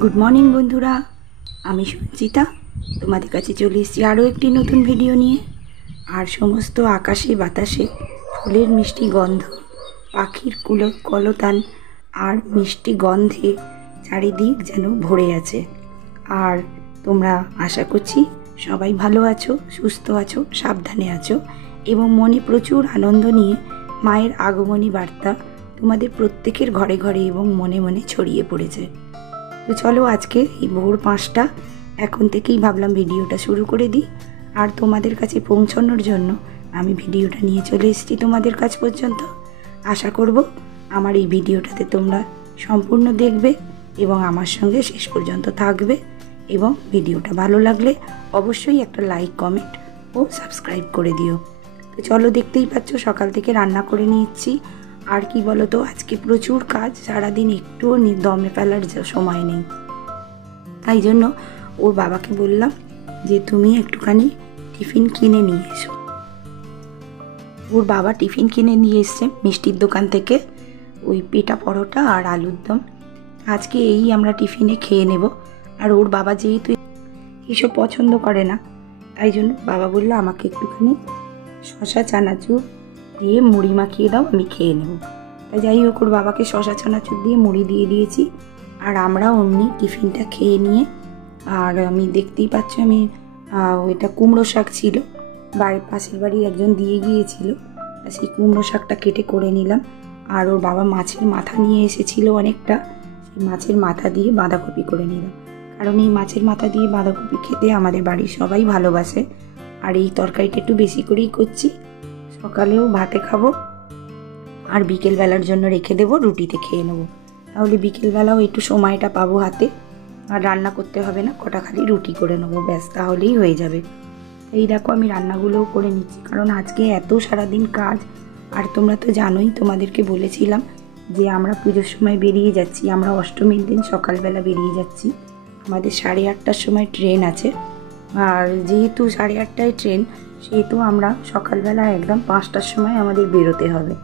Good morning বন্ধুরা, আমি সঞ্চিতা তোমাদের কাছে চলে এসেছি আরও একটি নতুন ভিডিও নিয়ে। আর সমস্ত আকাশে বাতাসে ফুলের মিষ্টি গন্ধ, পাখির কলতান আর মিষ্টি গন্ধে চারিদিক যেন ভরে আছে। আর তোমরা আশা করছি সবাই ভালো আছো, সুস্থ আছো, সাবধানে আছো এবং মনে প্রচুর আনন্দ নিয়ে মায়ের আগমনী বার্তা তোমাদের প্রত্যেকের ঘরে ঘরে এবং মনে মনে ছড়িয়ে পড়েছে। তো চলো, আজকে এই ভোর 5টা এখন থেকেই ভাবলাম ভিডিওটা শুরু করে দিই। আর তোমাদের কাছে পৌঁছানোর জন্য আমি ভিডিওটা নিয়ে চলে এসেছি তোমাদের কাছ পর্যন্ত। আশা করব আমার এই ভিডিওটাতে তোমরা সম্পূর্ণ দেখবে এবং আমার সঙ্গে শেষ পর্যন্ত থাকবে। এবং ভিডিওটা ভালো লাগলে অবশ্যই একটা লাইক, কমেন্ট ও সাবস্ক্রাইব করে দিও। তো চলো, দেখতেই পাচ্ছ সকাল থেকে রান্না করে নিচ্ছি। আর কি বলো তো, আজকে প্রচুর কাজ, সারাদিন একটুও দমে ফেলার সময় নেই। তাই জন্য ওর বাবাকে বললাম যে তুমি একটুখানি টিফিন কিনে নিয়ে এসো। ওর বাবা টিফিন কিনে নিয়ে এসছে মিষ্টির দোকান থেকে, ওই পেটা পরোটা আর আলুর দম। আজকে এই আমরা টিফিনে খেয়ে নেব। আর ওর বাবা যেহেতু এসব পছন্দ করে না, তাই জন্য বাবা বললো আমাকে একটুখানি শশা চানাচুর দিয়ে মুড়ি মাখিয়ে দাও, আমি খেয়ে নেব। তাই যাই হোক, ওর বাবাকে শশা চানাচুর দিয়ে মুড়ি দিয়ে দিয়েছি। আর আমরা অমনি টিফিনটা খেয়ে নিয়ে, আর আমি দেখতেই পাচ্ছ আমি ওইটা কুমড়ো শাক ছিল, বাড়ির পাশের বাড়ির একজন দিয়ে গিয়েছিল, সেই কুমড়ো শাকটা কেটে করে নিলাম। আর ওর বাবা মাছের মাথা নিয়ে এসেছিল অনেকটা, সেই মাছের মাথা দিয়ে বাঁধাকপি করে নিলাম। কারণ এই মাছের মাথা দিয়ে বাঁধাকপি খেতে আমাদের বাড়ির সবাই ভালোবাসে। আর এই তরকারিটা একটু বেশি করেই করছি, সকালেও ভাতে খাবো আর বিকেলবেলার জন্য রেখে দেবো, রুটিতে খেয়ে নেবো। তাহলে বিকেলবেলাও একটু সময়টা পাবো হাতে, আর রান্না করতে হবে না, কটা খালি রুটি করে নেবো, ব্যাস, তাহলেই হয়ে যাবে। এই দেখো আমি রান্নাগুলোও করে নিচ্ছি, কারণ আজকে এত সারাদিন কাজ। আর তোমরা তো জানোই, তোমাদেরকে বলেছিলাম যে আমরা পুজোর সময় বেরিয়ে যাচ্ছি, আমরা অষ্টমীর দিন সকালবেলা বেরিয়ে যাচ্ছি। আমাদের 8:30টার সময় ট্রেন আছে। আর যেহেতু 8:30টায় ট্রেন, সেহেতু আমরা সকালবেলা একদম 5টার সময় আমাদের বেরোতে হবে।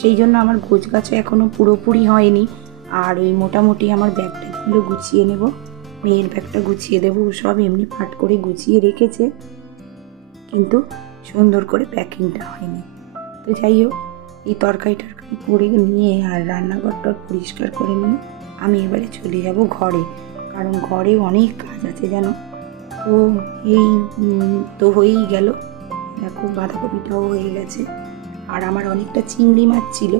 সেই জন্য আমার গোছগাছ এখনও পুরোপুরি হয়নি। আর ওই মোটামুটি আমার ব্যাগটাগুলো গুছিয়ে নেব, মেয়ের ব্যাগটা গুছিয়ে দেবো। সব এমনি পাট করে গুছিয়ে রেখেছে, কিন্তু সুন্দর করে প্যাকিংটা হয়নি। তো যাই হোক, এই তরকারি করে নিয়ে আর রান্নাঘরটা পরিষ্কার করে নিয়ে আমি এবারে চলে যাব ঘরে, কারণ ঘরে অনেক কাজ আছে জানো। তো এই তো হয়েই গেল, দেখো বাঁধাকপিটাও হয়ে গেছে। আর আমার অনেকটা চিংড়ি মাছ ছিল,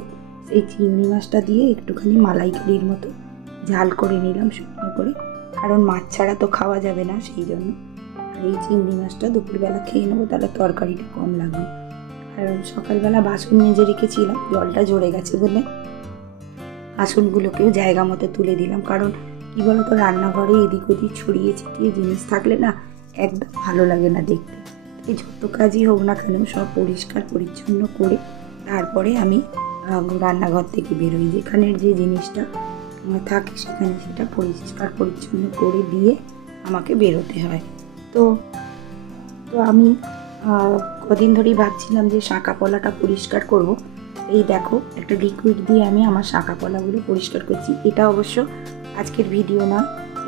সেই চিংড়ি মাছটা দিয়ে একটুখানি মালাইকারির মতো ঝাল করে নিলাম শুকনো করে, কারণ মাছ ছাড়া তো খাওয়া যাবে না, সেই জন্য। আর এই চিংড়ি মাছটা দুপুরবেলা খেয়ে নেবো, তাহলে তরকারিটা কম লাগবে। আর সকালবেলা বাসন মেজে রেখেছিলাম, জলটা ঝরে গেছে বলে বাসনগুলোকেও জায়গা মতো তুলে দিলাম। কারণ কী বলতো, রান্নাঘরে এদিক ওদিক ছড়িয়ে ছিটিয়ে জিনিস থাকলে না একদম ভালো লাগে না দেখতে। এই যত কাজই হোক না কেন, সব পরিষ্কার পরিচ্ছন্ন করে তারপরে আমি রান্নাঘর থেকে বেরোই। যেখানের যে জিনিসটা থাকে সেখানে সেটা পরিষ্কার পরিচ্ছন্ন করে দিয়ে আমাকে বেরোতে হয়। তো আমি কদিন ধরেই ভাবছিলাম যে শাঁখা পলাটা পরিষ্কার করব। এই দেখো, একটা লিকুইড দিয়ে আমি আমার শাঁখা পলাগুলো পরিষ্কার করছি। এটা অবশ্য আজকের ভিডিও না,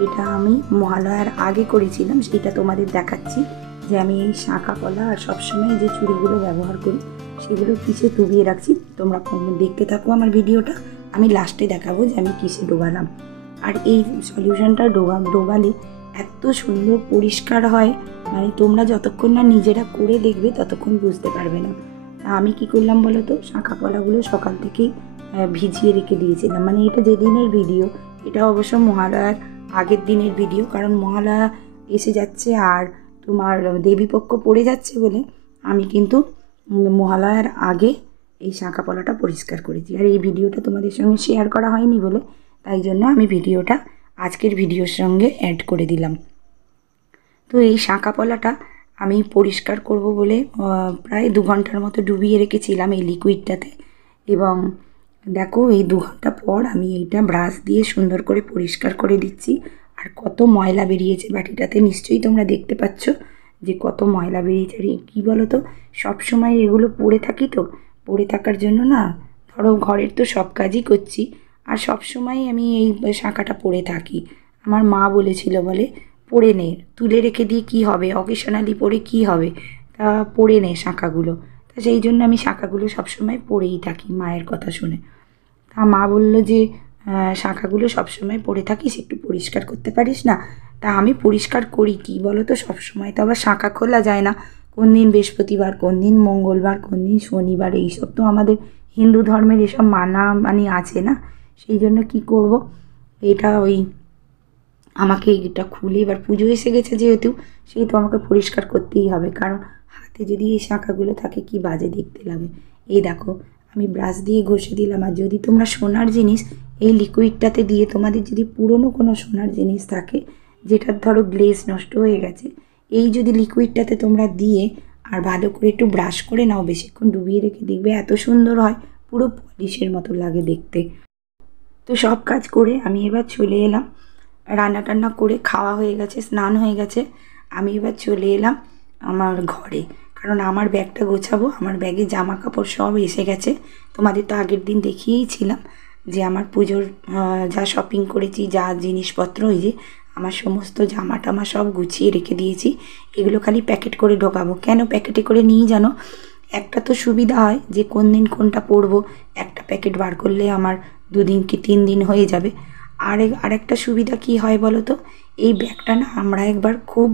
এটা আমি মহালয়ার আগে করেছিলাম, সেটা তোমাদের দেখাচ্ছি যে আমি এই শাঁখা পলা আর সবসময় যে চুড়িগুলো ব্যবহার করি সেগুলো কিসে ডুবিয়ে রাখছি। তোমরা দেখতে থাকো আমার ভিডিওটা, আমি লাস্টে দেখাবো যে আমি কিসে ডোবালাম। আর এই সলিউশনটা ডোবালে এত সুন্দর পরিষ্কার হয়, মানে তোমরা যতক্ষণ না নিজেরা করে দেখবে ততক্ষণ বুঝতে পারবে না। আমি কি করলাম বলো তো, শাঁখা পলাগুলো সকাল থেকেই ভিজিয়ে রেখে দিয়েছিলাম। মানে এটা যেদিনের ভিডিও, এটা অবশ্য মহালয়ার আগের দিনের ভিডিও, কারণ মহালয়া এসে যাচ্ছে আর তোমার দেবীপক্ষ পড়ে যাচ্ছে বলে আমি কিন্তু মহালয়ার আগে এই শাঁখা পলাটা পরিষ্কার করেছি। আর এই ভিডিওটা তোমাদের সঙ্গে শেয়ার করা হয়নি বলে, তাই জন্য আমি ভিডিওটা আজকের ভিডিওর সঙ্গে অ্যাড করে দিলাম। তো এই শাঁখা পলাটা আমি পরিষ্কার করব বলে প্রায় 2 ঘন্টার মতো ডুবিয়ে রেখেছিলাম এই লিকুইডটাতে। এবং দেখো, এই 2 ঘন্টা পর আমি এইটা ব্রাশ দিয়ে সুন্দর করে পরিষ্কার করে দিচ্ছি। আর কত ময়লা বেরিয়েছে বাটিটাতে, নিশ্চয়ই তোমরা দেখতে পাচ্ছ যে কত ময়লা বেরিয়েছে। আর কী বলো তো, সবসময় এগুলো পড়ে থাকি, তো পড়ে থাকার জন্য না, ধরো ঘরের তো সব কাজই করছি আর সব সময় আমি এই শাঁখাটা পরে থাকি। আমার মা বলেছিল, বলে পরে নে, তুলে রেখে দিয়ে কী হবে, অকেশনালি পরে কী হবে, তা পরে নে শাঁখাগুলো। তা সেই জন্য আমি শাঁখাগুলো সবসময় পরেই থাকি মায়ের কথা শুনে। তা মা বলল যে শাঁখাগুলো সবসময় পরে থাকিস, একটু পরিষ্কার করতে পারিস না? তা আমি পরিষ্কার করি কি বলো তো, সবসময় তো আবার শাঁখা খোলা যায় না। কোন দিন বৃহস্পতিবার, কোন দিন মঙ্গলবার, কোন দিন শনিবার, এইসব তো আমাদের হিন্দু ধর্মের এসব মানি আছে না। সেই জন্য কী করব, এটা ওই আমাকে এটা খুলে, এবার পুজো এসে গেছে যেহেতু, সেহেতু আমাকে পরিষ্কার করতেই হবে, কারণ হাতে যদি এই শাঁখাগুলো থাকে কি বাজে দেখতে লাগে। এই দেখো, আমি ব্রাশ দিয়ে ঘষে দিলাম। আর যদি তোমরা সোনার জিনিস এই লিকুইডটাতে দিয়ে, তোমাদের যদি পুরনো কোনো সোনার জিনিস থাকে যেটার ধরো গ্লেজ নষ্ট হয়ে গেছে, এই যদি লিকুইডটাতে তোমরা দিয়ে আর ভালো করে একটু ব্রাশ করে নাও, বেশিক্ষণ ডুবিয়ে রেখে দেখবে এত সুন্দর হয়, পুরো পলিশের মতো লাগে দেখতে। তো সব কাজ করে আমি এবার চলে এলাম, রান্না টান্না করে খাওয়া হয়ে গেছে, স্নান হয়ে গেছে, আমি এবার চলে এলাম আমার ঘরে, কারণ আমার ব্যাগটা গোছাবো। আমার ব্যাগে জামা কাপড় সব এসে গেছে। তোমাদের তো আগের দিন দেখিয়েইছিলাম যে আমার পুজোর যা শপিং করেছি, যা জিনিসপত্র, ওই যে আমার সমস্ত জামা টামা সব গুছিয়ে রেখে দিয়েছি। এগুলো খালি প্যাকেট করে ঢোকাবো। কেন প্যাকেটে করে নিই জানো? একটা তো সুবিধা হয় যে কোন দিন কোনটা পরবো, একটা প্যাকেট বার করলে আমার 2 দিন কি 3 দিন হয়ে যাবে। আরেকটা সুবিধা কি হয় বলো তো, এই ব্যাগটা না আমরা একবার খুব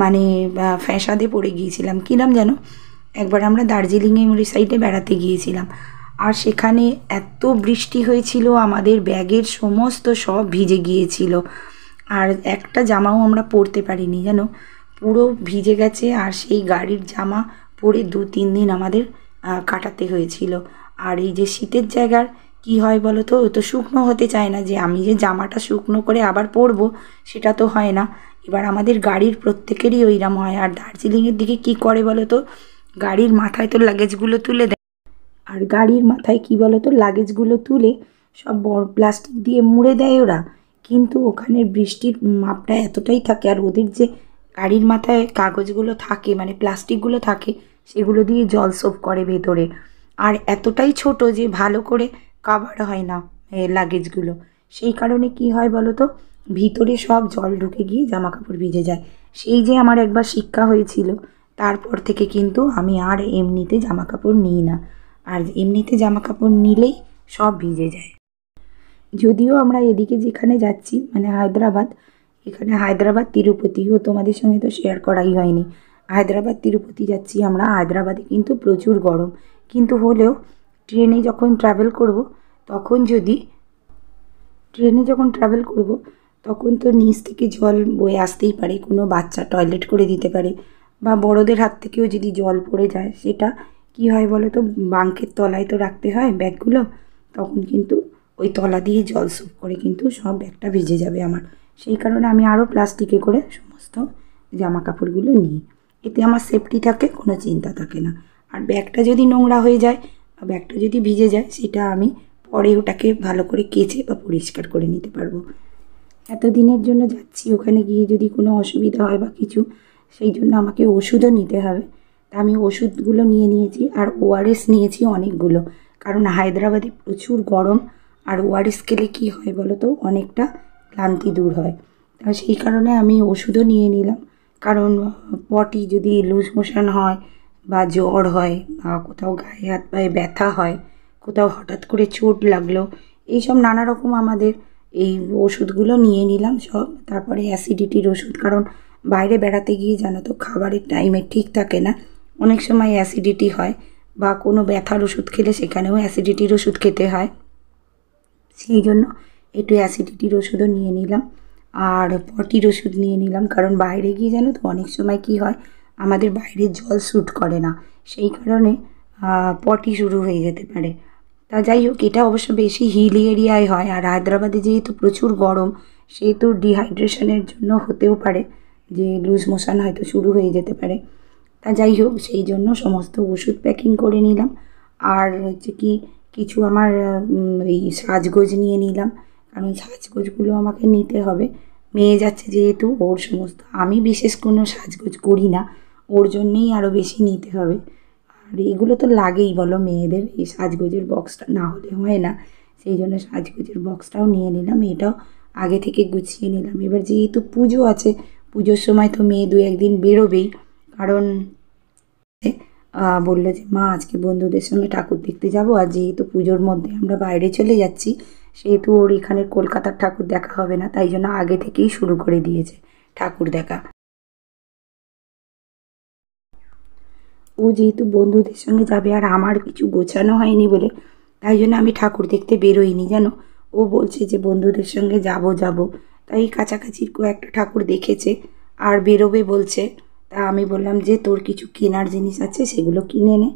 মানে ফ্যাসাদে পড়ে গিয়েছিলাম। কী নাম যেন, একবার আমরা দার্জিলিংয়ে ওই সাইডে বেড়াতে গিয়েছিলাম, আর সেখানে এত বৃষ্টি হয়েছিল, আমাদের ব্যাগের সমস্ত সব ভিজে গিয়েছিল, আর একটা জামাও আমরা পরতে পারিনি জানো, পুরো ভিজে গেছে। আর সেই গাড়ির জামা পরে 2-3 দিন আমাদের কাটাতে হয়েছিল। আর এই যে শীতের জায়গার কি হয় বলো তো, ও তো শুকনো হতে চায় না, যে আমি যে জামাটা শুকনো করে আবার পরবো সেটা তো হয় না। এবার আমাদের গাড়ির প্রত্যেকেরই ওইরকম হয়। আর দার্জিলিংয়ের দিকে কি করে বলো তো, গাড়ির মাথায় তো লাগেজগুলো তুলে দেয়, আর গাড়ির মাথায় কি বলো তো, লাগেজগুলো তুলে সব বড় প্লাস্টিক দিয়ে মুড়ে দেয় ওরা। কিন্তু ওখানের বৃষ্টির মাপটা এতটাই থাকে, আর ওদের যে গাড়ির মাথায় কাগজগুলো থাকে মানে প্লাস্টিকগুলো থাকে, সেগুলো দিয়ে জল সোপ করে ভেতরে। আর এতটাই ছোট যে ভালো করে কাভার হয় না লাগেজগুলো। সেই কারণে কি হয় বলো তো, ভিতরে সব জল ঢুকে গিয়ে জামা কাপড় ভিজে যায়। সেই যে আমার একবার শিক্ষা হয়েছিল, তারপর থেকে কিন্তু আমি আর এমনিতে জামা কাপড় নিই না। আর এমনিতে জামা কাপড় নিলেই সব ভিজে যায়। যদিও আমরা এদিকে যেখানে যাচ্ছি মানে হায়দ্রাবাদ, এখানে হায়দ্রাবাদ তিরুপতিও তোমাদের সঙ্গে তো শেয়ার করাই হয়নি। হায়দ্রাবাদ তিরুপতি যাচ্ছি আমরা। হায়দ্রাবাদে কিন্তু প্রচুর গরম, কিন্তু হলেও ট্রেনে যখন ট্রাভেল করব, তখন যদি ট্রেনে যখন ট্রাভেল করব তখন তো নিচ থেকে জল বয়ে আসতেই পারে, কোনো বাচ্চা টয়লেট করে দিতে পারে, বা বড়দের হাত থেকেও যদি জল পড়ে যায়, সেটা কি হয় বলো তো, বাঙ্কের তলায় তো রাখতে হয় ব্যাগগুলো, তখন কিন্তু ওই তলা দিয়ে জল সোপ করে কিন্তু সব ব্যাগটা ভিজে যাবে আমার। সেই কারণে আমি আরও প্লাস্টিকে করে সমস্ত জামা কাপড়গুলো নিই। এতে আমার সেফটি থাকে, কোনো চিন্তা থাকে না। আর ব্যাগটা যদি নোংরা হয়ে যায় বা ব্যাগটা যদি ভিজে যায়, সেটা আমি পরে ওটাকে ভালো করে কেচে বা পরিষ্কার করে নিতে পারবো। এতদিনের জন্য যাচ্ছি, ওখানে গিয়ে যদি কোনো অসুবিধা হয় বা কিছু, সেই জন্য আমাকে ওষুধও নিতে হবে। তা আমি ওষুধগুলো নিয়ে নিয়েছি, আর ওআরএস নিয়েছি অনেকগুলো, কারণ হায়দ্রাবাদে প্রচুর গরম, আর ওআরএস খেলে কী হয় বলো তো, অনেকটা ক্লান্তি দূর হয়। তা সেই কারণে আমি ওষুধও নিয়ে নিলাম, কারণ পটি যদি লুজ মোশন হয় বা জ্বর হয় বা কোথাও গায়ে হাত পায়ে ব্যথা হয়, কোথাও হঠাৎ করে চোট লাগলো, এইসব নানা রকম আমাদের এই ওষুধগুলো নিয়ে নিলাম সব। তারপরে অ্যাসিডিটির ওষুধ, কারণ বাইরে বেড়াতে গিয়ে জানো তো খাবারের টাইমে ঠিক থাকে না, অনেক সময় অ্যাসিডিটি হয়, বা কোনো ব্যথার ওষুধ খেলে সেখানেও অ্যাসিডিটির ওষুধ খেতে হয়। সেই জন্য একটু অ্যাসিডিটির ওষুধও নিয়ে নিলাম, আর পটির ওষুধ নিয়ে নিলাম, কারণ বাইরে গিয়ে জানো তো অনেক সময় কী হয়, আমাদের বাইরের জল স্যুট করে না, সেই কারণে পটি শুরু হয়ে যেতে পারে। তা যাই হোক, এটা অবশ্য বেশি হিল এরিয়ায় হয়, আর হায়দ্রাবাদে যেহেতু প্রচুর গরম, সেহেতু ডিহাইড্রেশনের জন্য হতেও পারে যে লুজ মোশন হয়তো শুরু হয়ে যেতে পারে। তা যাই হোক, সেই জন্য সমস্ত ওষুধ প্যাকিং করে নিলাম। আর হচ্ছে কি, কিছু আমার এই সাজগোজ নিয়ে নিলাম, কারণ সাজগোজগুলো আমাকে নিতে হবে। মেয়ে যাচ্ছে যেহেতু, ওর সমস্ত, আমি বিশেষ কোনো সাজগোজ করি না, ওর জন্যেই আরও বেশি নিতে হবে। আর এগুলো তো লাগেই বলো মেয়েদের, এই সাজগোজের বক্সটা না হলে হয় না, সেই জন্য সাজগোজের বক্সটাও নিয়ে নিলাম। এটাও আগে থেকে গুছিয়ে নিলাম। এবার যেহেতু পুজো আছে, পুজোর সময় তো মেয়ে 2-1 দিন বেরোবেই, কারণ বললো যে মা আজকে বন্ধুদের সঙ্গে ঠাকুর দেখতে যাব, আর যেহেতু পুজোর মধ্যে আমরা বাইরে চলে যাচ্ছি, সেহেতু ওর এখানে কলকাতার ঠাকুর দেখা হবে না, তাই জন্য আগে থেকেই শুরু করে দিয়েছে ঠাকুর দেখা। ও যেহেতু বন্ধুদের সঙ্গে যাবে আর আমার কিছু গোছানো হয়নি বলে, তাই জন্য আমি ঠাকুর দেখতে বেরোইনি জানো। ও বলছে যে বন্ধুদের সঙ্গে যাব যাব, তাই কাছাকাছির কয়েকটা ঠাকুর দেখেছে আর বেরোবে বলছে। তা আমি বললাম যে তোর কিছু কেনার জিনিস আছে সেগুলো কিনে নে,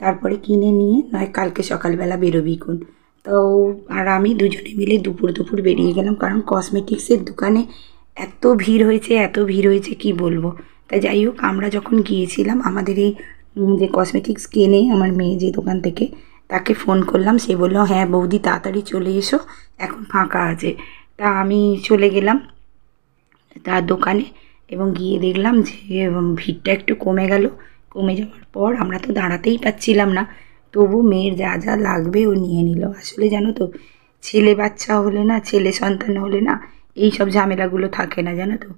তারপরে কিনে নিয়ে নয় কালকে সকালবেলা বেরোবি কোন। তো আর আমি দুজনে মিলে দুপুর দুপুর বেরিয়ে গেলাম, কারণ কসমেটিক্সের দোকানে এত ভিড় হয়েছে, এত ভিড় হয়েছে কি বলবো। তা যাই হোক, আমরা যখন গিয়েছিলাম আমাদের এই যে কসমেটিক্স কেনে আমার মেয়ে যে দোকান থেকে, তাকে ফোন করলাম। সে বললো হ্যাঁ বৌদি তাড়াতাড়ি চলে এসো, এখন ফাঁকা আছে। তা আমি চলে গেলাম তার দোকানে এবং গিয়ে দেখলাম যে ভিড়টা একটু কমে গেল। কমে যাওয়ার পর আমরা তো দাঁড়াতেই পাচ্ছিলাম না, তবু মেয়ের যা যা লাগবে ও নিয়ে নিল। আসলে জানো তো, ছেলে বাচ্চা হলে না, ছেলে সন্তান হলে না এই সব ঝামেলাগুলো থাকে না জানো তো।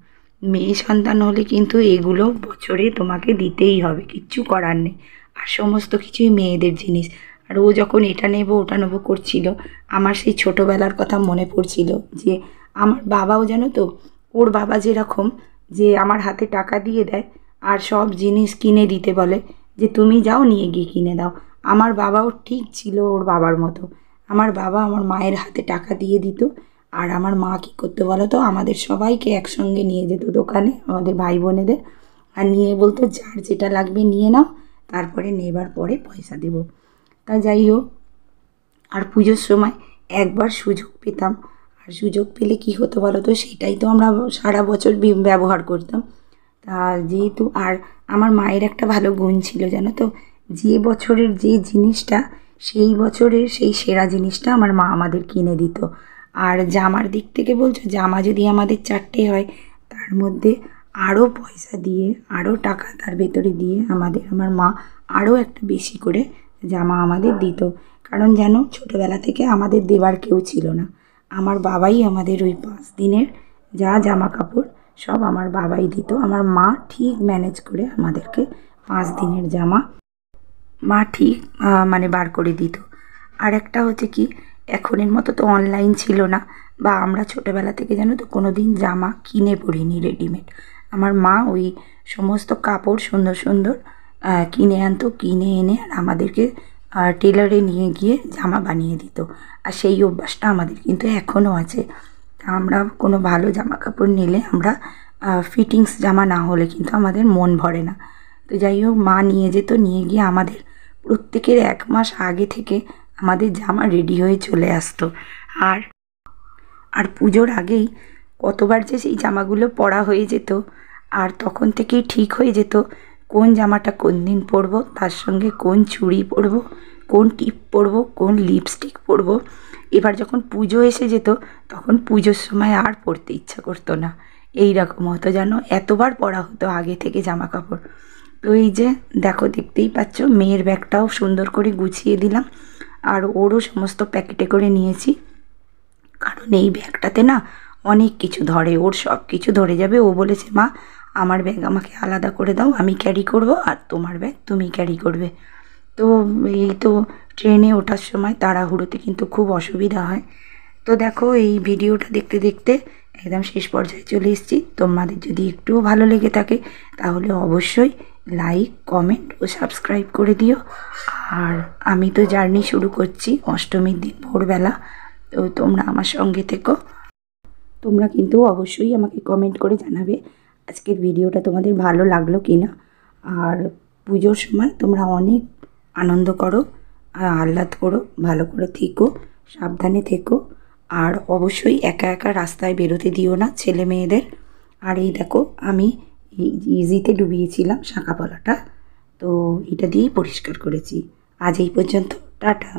মেয়ে সন্তান হলে কিন্তু এগুলো বছরে তোমাকে দিতেই হবে, কিচ্ছু করার নেই। আর সমস্ত কিছুই মেয়েদের জিনিস। আর ও যখন এটা নেবো ওটা নেবো করছিল, আমার সেই ছোটোবেলার কথা মনে পড়ছিল যে আমার বাবাও জানো তো, ওর বাবা যেরকম, যে আমার হাতে টাকা দিয়ে দেয় আর সব জিনিস কিনে দিতে বলে, যে তুমি যাও নিয়ে গিয়ে কিনে দাও। আমার বাবাও ঠিক ছিল ওর বাবার মতো। আমার বাবা আমার মায়ের হাতে টাকা দিয়ে দিত, আর আমার মা কী করতো বলো তো, আমাদের সবাইকে একসঙ্গে নিয়ে যেত দোকানে, আমাদের ভাই বোনেদের, আর নিয়ে বলতো যার যেটা লাগবে নিয়ে নাও, তারপরে নেবার পরে পয়সা দেবো। তা যাই হোক, আর পুজোর সময় একবার সুযোগ পেতাম, আর সুযোগ পেলে কী হতো বলো তো, সেটাই তো আমরা সারা বছর ব্যবহার করতাম। তা যেহেতু, আর আমার মায়ের একটা ভালো গুণ ছিল জানো তো, যে বছরের যে জিনিসটা, সেই বছরের সেই সেরা জিনিসটা আমার মা আমাদের কিনে দিত। আর জামার দিক থেকে বলছো, জামা যদি আমাদের 4টে হয়, তার মধ্যে আরও পয়সা দিয়ে, আরও টাকা তার ভেতরে দিয়ে আমার মা আরও একটা বেশি করে জামা আমাদের দিত। কারণ জানো, ছোটোবেলা থেকে আমাদের দেবার কেউ ছিল না, আমার বাবাই আমাদের ওই 5 দিনের যা জামা কাপড় সব আমার বাবাই দিত। আমার মা ঠিক ম্যানেজ করে আমাদেরকে 5 দিনের জামা মা ঠিক মানে বার করে দিত। আর একটা হচ্ছে কি, এখনের মতো তো অনলাইন ছিল না, বা আমরা ছোটোবেলা থেকে জানো তো কোনো দিন জামা কিনে পরিনি রেডিমেড। আমার মা ওই সমস্ত কাপড় সুন্দর সুন্দর কিনে আনতো, কিনে এনে আর আমাদেরকে টেলারে নিয়ে গিয়ে জামা বানিয়ে দিত। আর সেই অভ্যাসটা আমাদের কিন্তু এখনও আছে। তা আমরা কোনো ভালো জামা কাপড় নিলে আমরা ফিটিংস জামা না হলে কিন্তু আমাদের মন ভরে না। তো যাই হোক, মা নিয়ে যেত, নিয়ে গিয়ে আমাদের প্রত্যেকের 1 মাস আগে থেকে আমাদের জামা রেডি হয়ে চলে আসতো। আর আর পুজোর আগেই কতবার যে সেই জামাগুলো পরা হয়ে যেত, আর তখন থেকেই ঠিক হয়ে যেত কোন জামাটা কোন দিন পরবো, তার সঙ্গে কোন চুড়ি পরবো, কোন টিপ পরবো, কোন লিপস্টিক পরবো। এবার যখন পুজো এসে যেত, তখন পুজোর সময় আর পরতে ইচ্ছা করতো না। এই রকম হতো জানো, এতবার পরা হতো আগে থেকে জামা কাপড়। তো এই যে দেখো, দেখতেই পাচ্ছ মেয়ের ব্যাগটাও সুন্দর করে গুছিয়ে দিলাম, আর ওরও সমস্ত প্যাকেটে করে নিয়েছি। কারণ এই ব্যাগটাতে না অনেক কিছু ধরে, ওর সব কিছু ধরে যাবে। ও বলেছে মা আমার ব্যাগ আমাকে আলাদা করে দাও, আমি ক্যারি করব, আর তোমার ব্যাগ তুমি ক্যারি করবে। তো এই তো ট্রেনে ওঠার সময় তাড়াহুড়োতে কিন্তু খুব অসুবিধা হয়। তো দেখো, এই ভিডিওটা দেখতে দেখতে একদম শেষ পর্যায়ে চলে এসেছি। তোমাদের যদি একটুও ভালো লেগে থাকে তাহলে অবশ্যই লাইক, কমেন্ট ও সাবস্ক্রাইব করে দিও। আর আমি তো জার্নি শুরু করছি অষ্টমীর দিন ভোরবেলা, তো তোমরা আমার সঙ্গে থেকো। তোমরা কিন্তু অবশ্যই আমাকে কমেন্ট করে জানাবে আজকের ভিডিওটা তোমাদের ভালো লাগলো কি না। আর পুজোর সময় তোমরা অনেক আনন্দ করো, আহ্লাদ করো, ভালো করে থেকো, সাবধানে থেকো। আর অবশ্যই একা একা রাস্তায় বেরোতে দিও না ছেলে মেয়েদের। আর এই দেখো, আমি এই ইজিতে ডুবিয়েছিলাম শাঁখাপলাটা, তো এটা দিয়েই পরিষ্কার করেছি। আজ এই পর্যন্ত, টাটা।